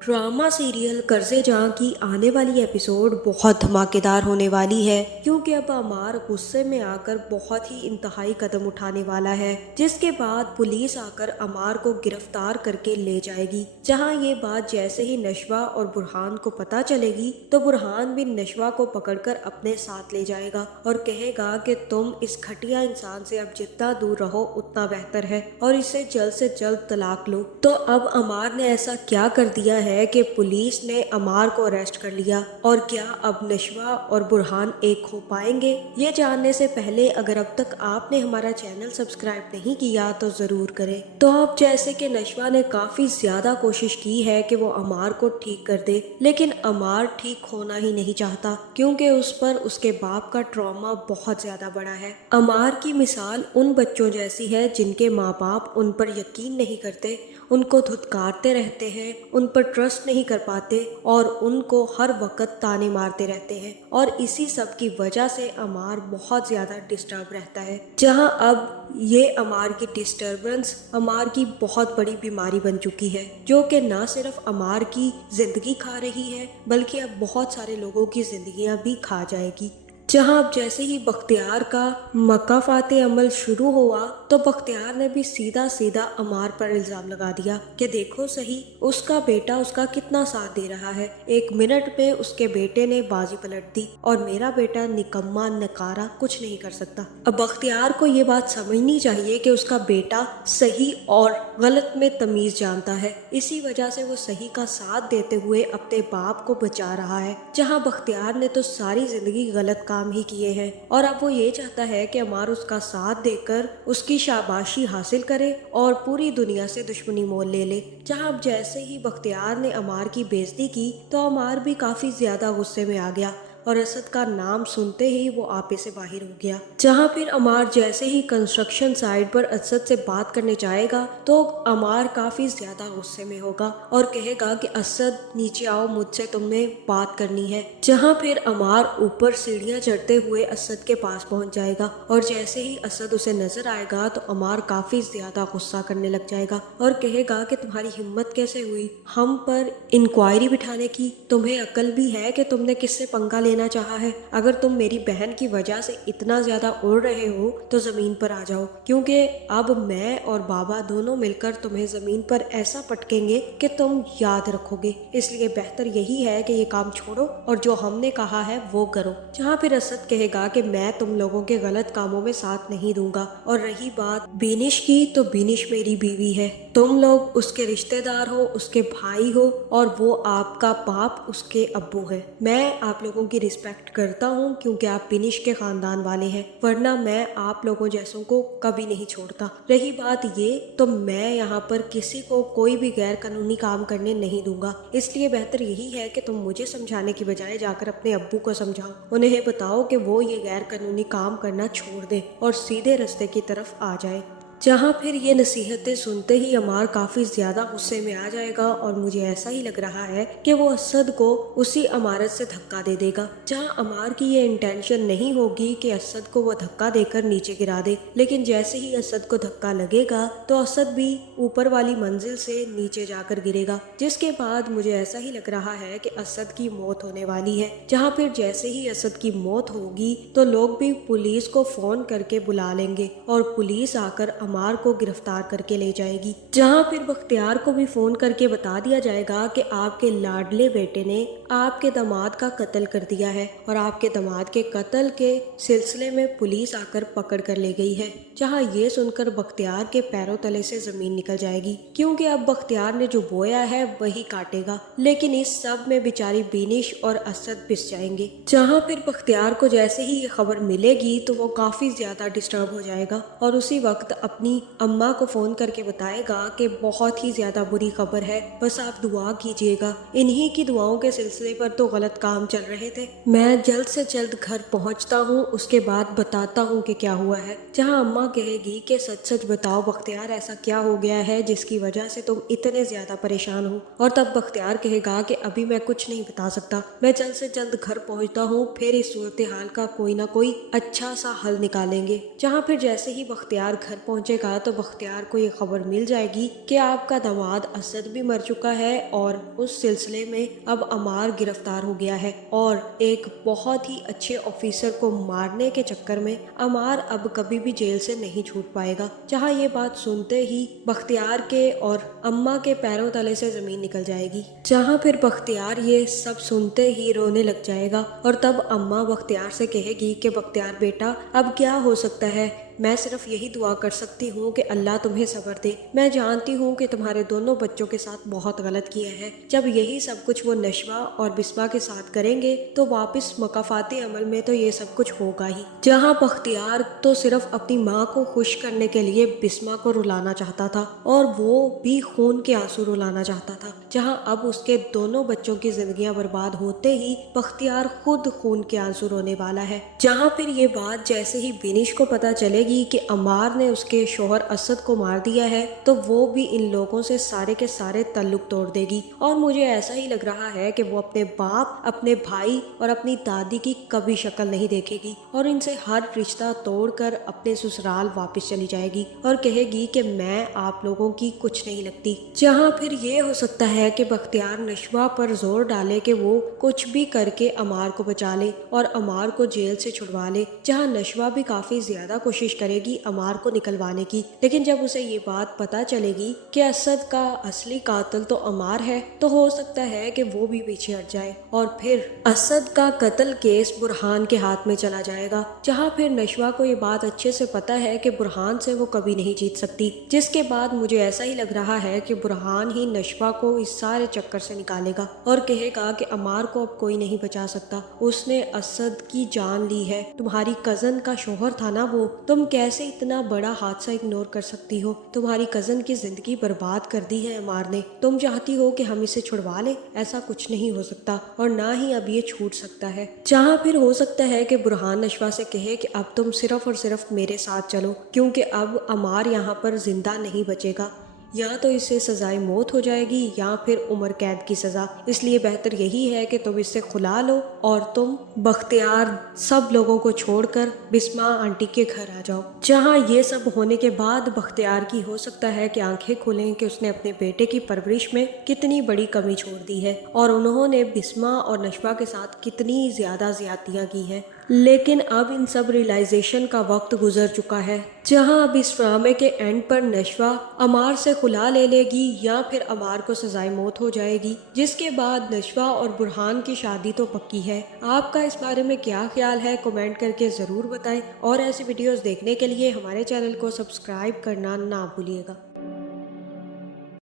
Drama serial कर्जे जहाँ की आने वाली एपिसोड बहुत धमाकेदार होने वाली है, क्योंकि अब अमार गुस्से में आकर बहुत ही इंतहाई कदम उठाने वाला है, जिसके बाद पुलिस आकर अमार को गिरफ्तार करके ले जाएगी। जहाँ ये बात जैसे ही नशवा और बुरहान को पता चलेगी तो बुरहान भी नशवा को पकड़कर अपने साथ ले जाएगा और कहेगा कि तुम इस घटिया इंसान से अब जितना दूर रहो उतना बेहतर है और इसे जल्द से जल्द तलाक लो। तो अब अमार ने ऐसा क्या कर दिया है कि पुलिस ने अमार को अरेस्ट कर लिया, और क्या अब नशवा और बुरहान एक हो पाएंगे? ये जानने से पहले अगर अब तक आपने हमारा चैनल सब्सक्राइब नहीं किया तो जरूर करें। तो अब जैसे कि नशवा ने काफी ज्यादा कोशिश की है कि वो अमार को ठीक कर दे, लेकिन अमार ठीक होना ही नहीं चाहता, क्योंकि उस पर उसके बाप का ट्रॉमा बहुत ज्यादा बड़ा है। अमार की मिसाल उन बच्चों जैसी है जिनके माँ बाप उन पर यकीन नहीं करते, उनको धुतकारते रहते हैं, उन पर ट्रस्ट नहीं कर पाते और उनको हर वक्त ताने मारते रहते हैं, और इसी सब की वजह से अमार बहुत ज़्यादा डिस्टर्ब रहता है। जहां अब ये अमार की डिस्टर्बेंस अमार की बहुत बड़ी बीमारी बन चुकी है, जो कि ना सिर्फ अमार की ज़िंदगी खा रही है बल्कि अब बहुत सारे लोगों की ज़िंदगियां भी खा जाएगी। जहां अब जैसे ही बख्तियार का मकाफाते अमल शुरू हुआ तो बख्तियार ने भी सीधा सीधा अमार पर इल्ज़ाम लगा दिया कि देखो सही, उसका बेटा उसका कितना साथ दे रहा है। एक मिनट में उसके बेटे ने बाजी पलट दी और मेरा बेटा निकम्मा नकारा कुछ नहीं कर सकता। अब बख्तियार को ये बात समझनी चाहिए कि उसका बेटा सही और गलत में तमीज़ जानता है, इसी वजह से वो सही का साथ देते हुए अपने बाप को बचा रहा है। जहाँ बख्तियार ने तो सारी जिंदगी गलत काम ही किए हैं और अब वो ये चाहता है कि अमार उसका साथ देकर उसकी शाबाशी हासिल करे और पूरी दुनिया से दुश्मनी मोल ले ले। जहां अब जैसे ही बख्तियार ने अमार की बेइज्जती की तो अमार भी काफी ज्यादा गुस्से में आ गया और असद का नाम सुनते ही वो आपे से बाहर हो गया। जहां फिर अमार जैसे ही कंस्ट्रक्शन साइट पर असद से बात करने जाएगा तो अमार काफी ज्यादा गुस्से में होगा और कहेगा कि असद नीचे आओ, मुझसे तुमने बात करनी है। जहां फिर अमार ऊपर सीढ़ियां चढ़ते हुए असद के पास पहुंच जाएगा और जैसे ही असद उसे नजर आएगा तो अमार काफी ज्यादा गुस्सा करने लग जाएगा और कहेगा कि तुम्हारी हिम्मत कैसे हुई हम पर इंक्वायरी बिठाने की? तुम्हें अकल भी है कि तुमने किससे पंगा लेना चाहा है? अगर तुम मेरी बहन की वजह से इतना ज्यादा उड़ रहे हो तो जमीन पर आ जाओ, क्योंकि अब मैं और बाबा दोनों मिलकर तुम्हें जमीन पर ऐसा पटकेंगे कि तुम याद रखोगे। इसलिए बेहतर यही है कि ये काम छोड़ो और जो हमने कहा है वो करो। जहाँ फिर असद कहेगा कि मैं तुम लोगों के गलत कामों में साथ नहीं दूंगा, और रही बात बिनिश की तो बिनिश मेरी बीवी है, तुम लोग उसके रिश्तेदार हो, उसके भाई हो और वो आपका बाप उसके अब्बू है। मैं आप लोगों की रिस्पेक्ट करता हूँ क्योंकि आप बिनिश के खानदान वाले हैं, वरना मैं आप लोगों जैसों को कभी नहीं छोड़ता। रही बात ये तो मैं यहाँ पर किसी को कोई भी गैर कानूनी काम करने नहीं दूंगा, इसलिए बेहतर यही है कि तुम मुझे समझाने की बजाय जाकर अपने अब्बू को समझाओ, उन्हें बताओ कि वो ये गैर कानूनी काम करना छोड़ दे और सीधे रास्ते की तरफ आ जाए। जहाँ फिर ये नसीहतें सुनते ही अमार काफ़ी ज़्यादा गुस्से में आ जाएगा और मुझे ऐसा ही लग रहा है कि वो असद को उसी इमारत से धक्का दे देगा। जहाँ अमार की ये इंटेंशन नहीं होगी कि असद को वो धक्का देकर नीचे गिरा दे, लेकिन जैसे ही असद को धक्का लगेगा तो असद भी ऊपर वाली मंजिल से नीचे जाकर गिरेगा, जिसके बाद मुझे ऐसा ही लग रहा है कि असद की मौत होने वाली है। जहाँ फिर जैसे ही असद की मौत होगी तो लोग भी पुलिस को फ़ोन करके बुला लेंगे और पुलिस आकर अमार को गिरफ्तार करके ले जाएगी। जहां फिर बख्तियार को भी फोन करके बता दिया जाएगा कि आपके लाडले बेटे ने आपके दामाद का कत्ल कर दिया है और आपके दामाद के कत्ल के सिलसिले में पुलिस आकर पकड़ कर ले गई है। जहां ये सुनकर बख्तियार के पैरों तले से जमीन निकल जाएगी, क्योंकि अब बख्तियार ने जो बोया है वही काटेगा, लेकिन इस सब में बेचारी बिनिश और असद पिस जाएंगे। जहां फिर बख्तियार को जैसे ही ये खबर मिलेगी तो वो काफी ज्यादा डिस्टर्ब हो जाएगा और उसी वक्त अपनी अम्मा को फोन करके बताएगा कि बहुत ही ज्यादा बुरी खबर है, बस आप दुआ कीजिएगा। इन्हीं की दुआओं के सिलसिले पर तो गलत काम चल रहे थे। मैं जल्द से जल्द घर पहुंचता हूं, उसके बाद बताता हूं कि क्या हुआ है। जहां अम्मा कहेगी कि सच सच बताओ बख्तियार, ऐसा क्या हो गया है जिसकी वजह से तुम इतने ज्यादा परेशान हो? और तब बख्तियार कहेगा कि अभी मैं कुछ नहीं बता सकता, मैं जल्द से जल्द घर पहुंचता हूं, फिर इस सूरत हाल का कोई ना कोई अच्छा सा हल निकालेंगे। जहां फिर जैसे ही बख्तियार घर पहुंच پہنچے گا تو بختیار کو یہ خبر مل جائے گی کہ آپ کا داماد اسد بھی مر چکا ہے اور اس سلسلے میں اب عمار گرفتار ہو گیا ہے، اور ایک بہت ہی اچھے آفیسر کو مارنے کے چکر میں عمار اب کبھی بھی جیل سے نہیں چھوٹ پائے گا۔ جہاں یہ بات سنتے ہی بختیار کے اور اماں کے پیروں تلے سے زمین نکل جائے گی، جہاں پھر بختیار یہ سب سنتے ہی رونے لگ جائے گا، اور تب اماں بختیار سے کہے گی کہ بختیار بیٹا اب کیا ہو سکتا ہے، میں صرف یہی دعا کر سکتی ہوں کہ اللہ تمہیں صبر دے۔ میں جانتی ہوں کہ تمہارے دونوں بچوں کے ساتھ بہت غلط کیا ہے، جب یہی سب کچھ وہ نشوہ اور بسما کے ساتھ کریں گے تو واپس مکافاتی عمل میں تو یہ سب کچھ ہوگا ہی۔ جہاں بختیار تو صرف اپنی ماں کو خوش کرنے کے لیے بسما کو رلانا چاہتا تھا، اور وہ بھی خون کے آنسو رلانا چاہتا تھا، جہاں اب اس کے دونوں بچوں کی زندگیاں برباد ہوتے ہی بختیار خود خون کے آنسو رونے والا ہے۔ جہاں پھر یہ بات جیسے ہی بینش کو پتہ چلے گی کہ عمار نے اس کے شوہر اسد کو مار دیا ہے تو وہ بھی ان لوگوں سے سارے کے سارے تعلق توڑ دے گی، اور مجھے ایسا ہی لگ رہا ہے کہ وہ اپنے باپ، اپنے بھائی اور اپنی دادی کی کبھی شکل نہیں دیکھے گی، اور ان سے ہر رشتہ توڑ کر اپنے سسرال واپس چلی جائے گی اور کہے گی کہ میں آپ لوگوں کی کچھ نہیں لگتی۔ جہاں پھر یہ ہو سکتا ہے کہ بختیار نشوہ پر زور ڈالے کہ وہ کچھ بھی کر کے عمار کو بچا لے اور عمار کو جیل سے چھڑوا لے، جہاں نشوہ بھی کافی زیادہ کوشش کرے گی عمار کو نکلوانے کی، لیکن جب اسے یہ بات پتہ چلے گی کہ اسد کا اصلی قاتل تو عمار ہے تو ہو سکتا ہے کہ وہ بھی پیچھے ہٹ جائے، اور پھر اسد کا قتل کیس برہان کے ہاتھ میں چلا جائے گا، جہاں پھر نشوہ کو یہ بات اچھے سے پتہ ہے کہ برہان سے وہ کبھی نہیں جیت سکتی، جس کے بعد مجھے ایسا ہی لگ رہا ہے کہ برہان ہی نشوہ کو اس سارے چکر سے نکالے گا اور کہے گا کہ عمار کو اب کوئی نہیں بچا سکتا، اس نے اسد کی جان لی ہے، تمہاری کزن کا شوہر تھا نا وہ، تم کیسے اتنا بڑا حادثہ اگنور کر سکتی ہو، تمہاری کزن کی زندگی برباد کر دی ہے عمار نے، تم چاہتی ہو کہ ہم اسے چھڑوا لیں، ایسا کچھ نہیں ہو سکتا اور نہ ہی اب یہ چھوٹ سکتا ہے۔ جہاں پھر ہو سکتا ہے کہ برہان نشوہ سے کہے کہ اب تم صرف اور صرف میرے ساتھ چلو، کیونکہ اب عمار یہاں پر زندہ نہیں بچے گا، یا تو اسے سزائے موت ہو جائے گی یا پھر عمر قید کی سزا، اس لیے بہتر یہی ہے کہ تم اس سے کھلا لو اور تم بختیار سب لوگوں کو چھوڑ کر بسما آنٹی کے گھر آ جاؤ۔ جہاں یہ سب ہونے کے بعد بختیار کی ہو سکتا ہے کہ آنکھیں کھلیں کہ اس نے اپنے بیٹے کی پرورش میں کتنی بڑی کمی چھوڑ دی ہے اور انہوں نے بسما اور نشوہ کے ساتھ کتنی زیادہ زیادتیاں کی ہیں، لیکن اب ان سب ریئلائزیشن کا وقت گزر چکا ہے، جہاں اب اس ڈرامے کے اینڈ پر نشوہ عمار سے خلا لے لے گی یا پھر عمار کو سزائے موت ہو جائے گی، جس کے بعد نشوہ اور برہان کی شادی تو پکی ہے۔ آپ کا اس بارے میں کیا خیال ہے کمنٹ کر کے ضرور بتائیں، اور ایسی ویڈیوز دیکھنے کے لیے ہمارے چینل کو سبسکرائب کرنا نہ بھولیے گا۔